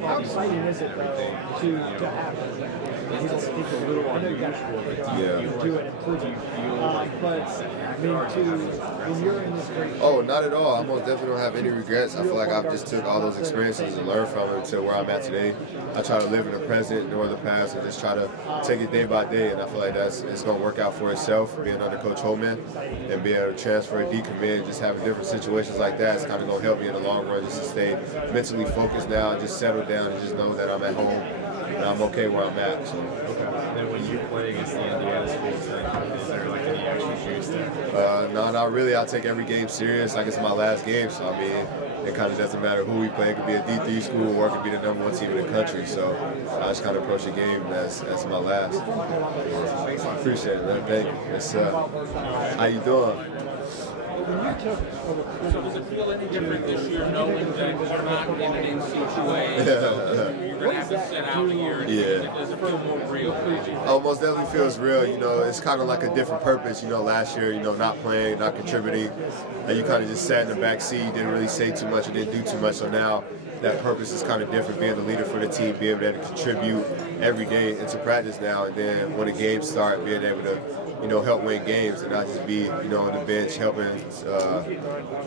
How exciting is it though to have a little unusual to do it and prove it? But I mean, when you're in this great. Oh, not at all. I most definitely don't have any regrets. I feel like I've just took all those experiences and learned from it to where I'm at today. I try to live in the present, ignore the past, and just try to take it day by day. And I feel like it's going to work out for itself, being under Coach Holman and being able to transfer and decommit, just having different situations like that. It's kind of going to help me in the long run just to stay mentally focused now and just settle down and just know that I'm at home and I'm okay where I'm at. So. And then when you play against the Indiana schools, is there like any extra juice there? No, not really. I take every game serious like it's my last game. So, I mean, it kind of doesn't matter who we play. It could be a D3 school or it could be the #1 team in the country. So I just kind of approach the game as my last. I appreciate it, man. Thank you. It's, how you doing? So does it feel any different this year knowing that you're not in an NCAA, so you're going to have to sit out a year? Does it feel more real? Oh, most definitely feels real. You know, it's kind of like a different purpose. You know, last year, you know, not playing, not contributing, and you kind of just sat in the back seat, didn't really say too much, and didn't do too much. So now that purpose is kind of different, being the leader for the team, being able to contribute every day into practice now, and then when the games start, being able to, you know, help win games and not just be, you know, on the bench helping,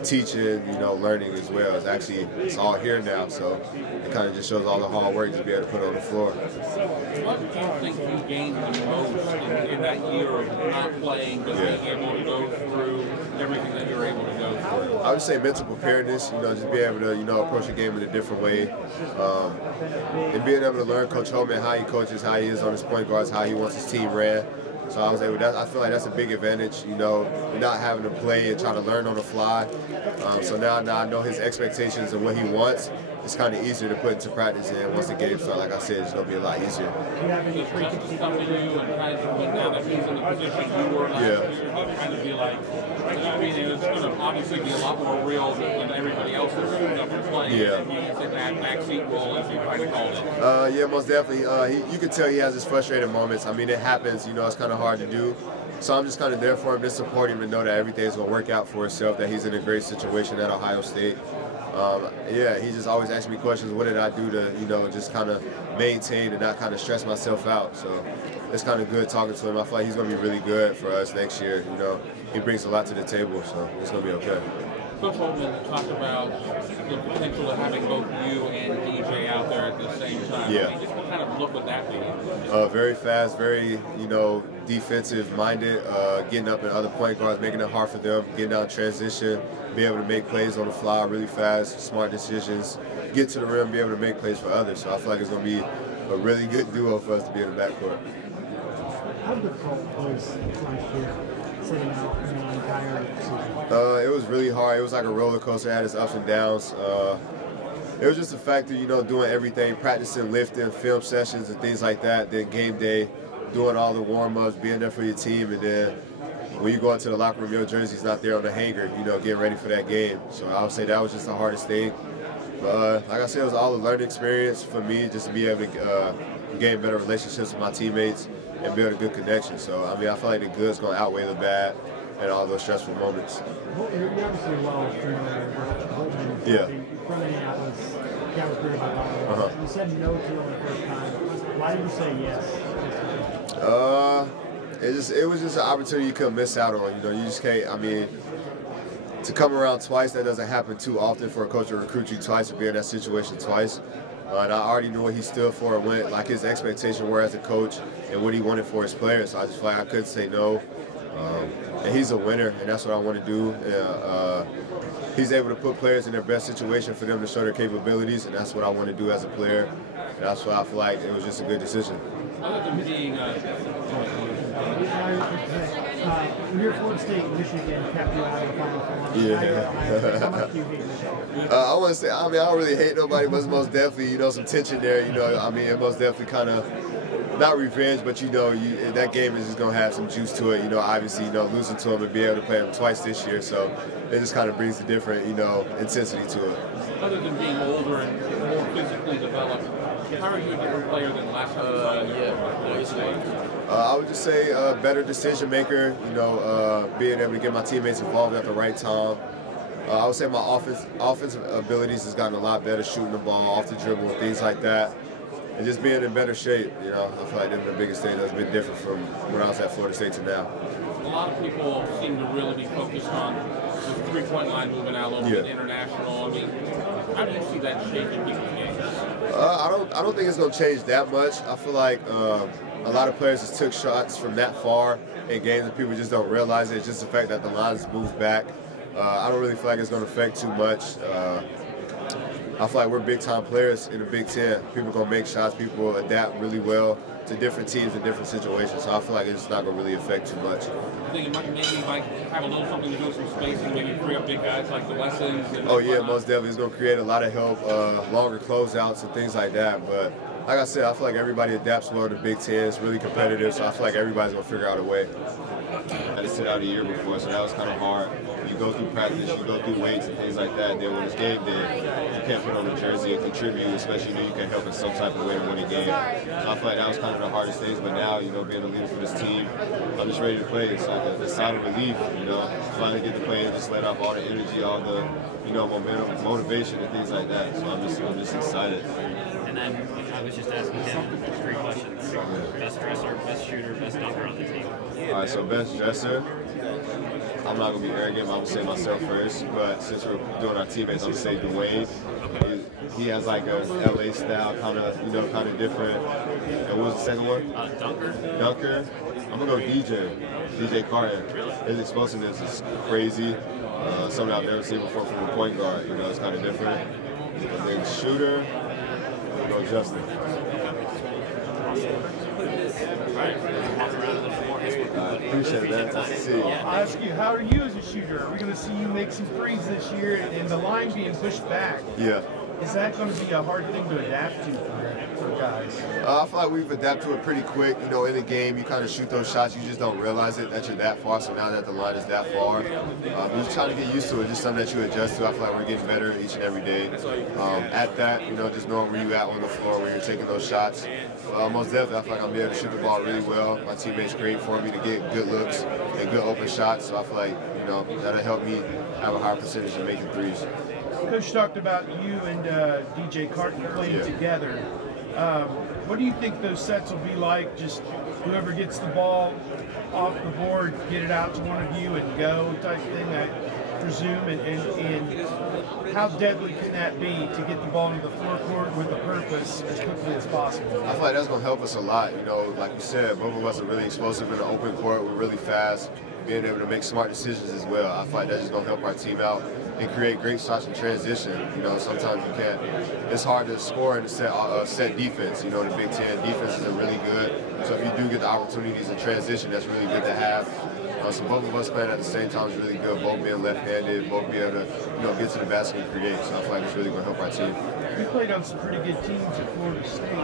teaching, you know, learning as well. It's all here now, so it kind of just shows all the hard work to be able to put on the floor. What do you think you gained the most in that year of not playing, but being able to go through everything that you're able to go through? I would say mental preparedness, you know, just be able to, you know, approach the game in a different way. And being able to learn Coach Holman, how he coaches, how he is on his point guards, how he wants his team ran. So I feel like that's a big advantage, you know, not having to play and trying to learn on the fly. So now I know his expectations and what he wants. It's kind of easier to put into practice, and once the game starts, like I said, it's going to be a lot easier. Now that he's in the position you were last year, kind of be like, I mean, it's going to obviously be a lot more real than everybody else that's up and playing. He's in that backseat role, as you kind of called it. Yeah, most definitely. You can tell he has his frustrated moments. I mean, it happens. You know, it's kind of hard to do. So I'm just kind of there for him, just support him and know that everything's going to work out for himself, that he's in a great situation at Ohio State. He just always asks me questions. What did I do to, you know, just kind of maintain and not kind of stress myself out? So it's kind of good talking to him. I feel like he's going to be really good for us next year. You know, he brings a lot to the table, so it's going to be okay. Coach Holman talked about the potential of having both you and DJ out there at the same time. Yeah. I mean, just what kind of look would that be? Very fast, very, you know, defensive-minded, getting up in other point guards, making it hard for them, getting out transition, be able to make plays on the fly really fast, smart decisions, get to the rim, be able to make plays for others. So I feel like it's going to be a really good duo for us to be in the backcourt. How difficult was last year sitting out in the entire season? It was really hard. It was like a roller coaster. It had its ups and downs. It was just a factor, you know, doing everything, practicing, lifting, film sessions and things like that. Then game day, doing all the warm-ups, being there for your team, and then when you go into the locker room, your jersey's not there on the hanger, you know, getting ready for that game. So I would say that was just the hardest thing. But like I said, it was all a learning experience for me, just to be able to gain better relationships with my teammates and build a good connection. So, I mean, I feel like the good's going to outweigh the bad and all those stressful moments. Well, you're obviously well familiar with Holman. From Minneapolis, that was pretty much You said no to him the first time. Why did you say yes? It was just an opportunity you couldn't miss out on. You know, you just can't. I mean, to come around twice, that doesn't happen too often for a coach to recruit you twice, to be in that situation twice. And I already knew what he stood for and what like his expectations were as a coach and what he wanted for his players. So I just felt like I couldn't say no. And he's a winner, and that's what I want to do. He's able to put players in their best situation for them to show their capabilities, and that's what I want to do as a player. And that's why I feel like it was just a good decision. Other than being your Florida State, Michigan kept you out of the Final Four. How much do you hate Michigan? I want to say, I mean, I don't really hate nobody, but it's most definitely, you know, some tension there. You know, I mean, it most definitely kind of, not revenge, but you know, that game is just going to have some juice to it. You know, obviously, you know, losing to him and being able to play him twice this year, so it just kind of brings a different, you know, intensity to it. Other than being older and more physically developed, how are you a different player than last time you played? I would just say better decision maker, you know, being able to get my teammates involved at the right time, I would say my offensive abilities has gotten a lot better, shooting the ball off the dribble, things like that, and just being in better shape. You know, I feel like that's the biggest thing that's been different from when I was at Florida State to now. A lot of people seem to really be focused on the three-point line moving out a little bit international. I mean, how do you see that shaping people's games? I don't think it's going to change that much. I feel like a lot of players just took shots from that far in games and people just don't realize it. It's just the fact that the line has moved back. I don't really feel like it's going to affect too much. I feel like we're big-time players in the Big Ten. People are going to make shots. People adapt really well to different teams in different situations. So I feel like it's not going to really affect too much. I think it might have a little something to do with some spacing, maybe free up big guys like the Lessons. Oh yeah, most definitely. It's going to create a lot of help, longer closeouts and things like that. But like I said, I feel like everybody adapts well to Big Ten. It's really competitive, so I feel like everybody's going to figure out a way. I had to sit out a year before, so that was kind of hard. You go through practice, you go through weights and things like that. Then when it's game day, you can't put on a jersey and contribute, especially you can help in some type of way to win a game. So I feel like that was kind of the hardest things. But now, being a leader for this team, I'm just ready to play. It's like a sign of relief, finally get to play and just let off all the energy, all the, momentum, motivation and things like that. So I'm just excited. And then I was just asking him 3 questions. Best dresser, best shooter, best dunker on the team. All right, so best dresser. I'm not going to be arrogant, but I'm going to say myself first. But since we're doing our teammates, I'm going to say Dwayne. He has like a LA style, kind of different. And what was the second one? Dunker. I'm going to go DJ Carter. His explosiveness is crazy. Something I've never seen before from a point guard. It's kind of different. And then shooter, I'm going to go Justin. I appreciate it, man. Nice to see you. I'll ask you, how are you as a shooter? Are we going to see you make some threes this year and the line being pushed back? Yeah. Is that going to be a hard thing to adapt to for guys? I feel like we've adapted to it pretty quick. In the game, you kind of shoot those shots. You just don't realize it that you're that far. So now that the line is that far, you're just trying to get used to it. Just something that you adjust to. I feel like we're getting better each and every day. At that, just knowing where you at on the floor when you're taking those shots. Most definitely, I feel like I'm able to shoot the ball really well. My teammates great for me to get good looks and good open shots. So I feel like that'll help me have a higher percentage of making threes. Coach talked about you and DJ Carton playing together. What do you think those sets will be like? Just whoever gets the ball off the board, get it out to one of you and go type thing, I presume. And how deadly can that be to get the ball into the floor court with a purpose as quickly as possible? I feel like that's going to help us a lot. Like you said, both of us are really explosive in the open court. We're really fast, being able to make smart decisions as well. I feel like that's just going to help our team out and create great shots in transition. Sometimes you can't. It's hard to score in a set defense. The Big Ten defense isn't really good. So if you do get the opportunities in transition, that's really good to have. So both of us playing at the same time is really good. Both being left-handed, both being able to get to the basket and create. So I feel like it's really going to help our team. You played on some pretty good teams at Florida State.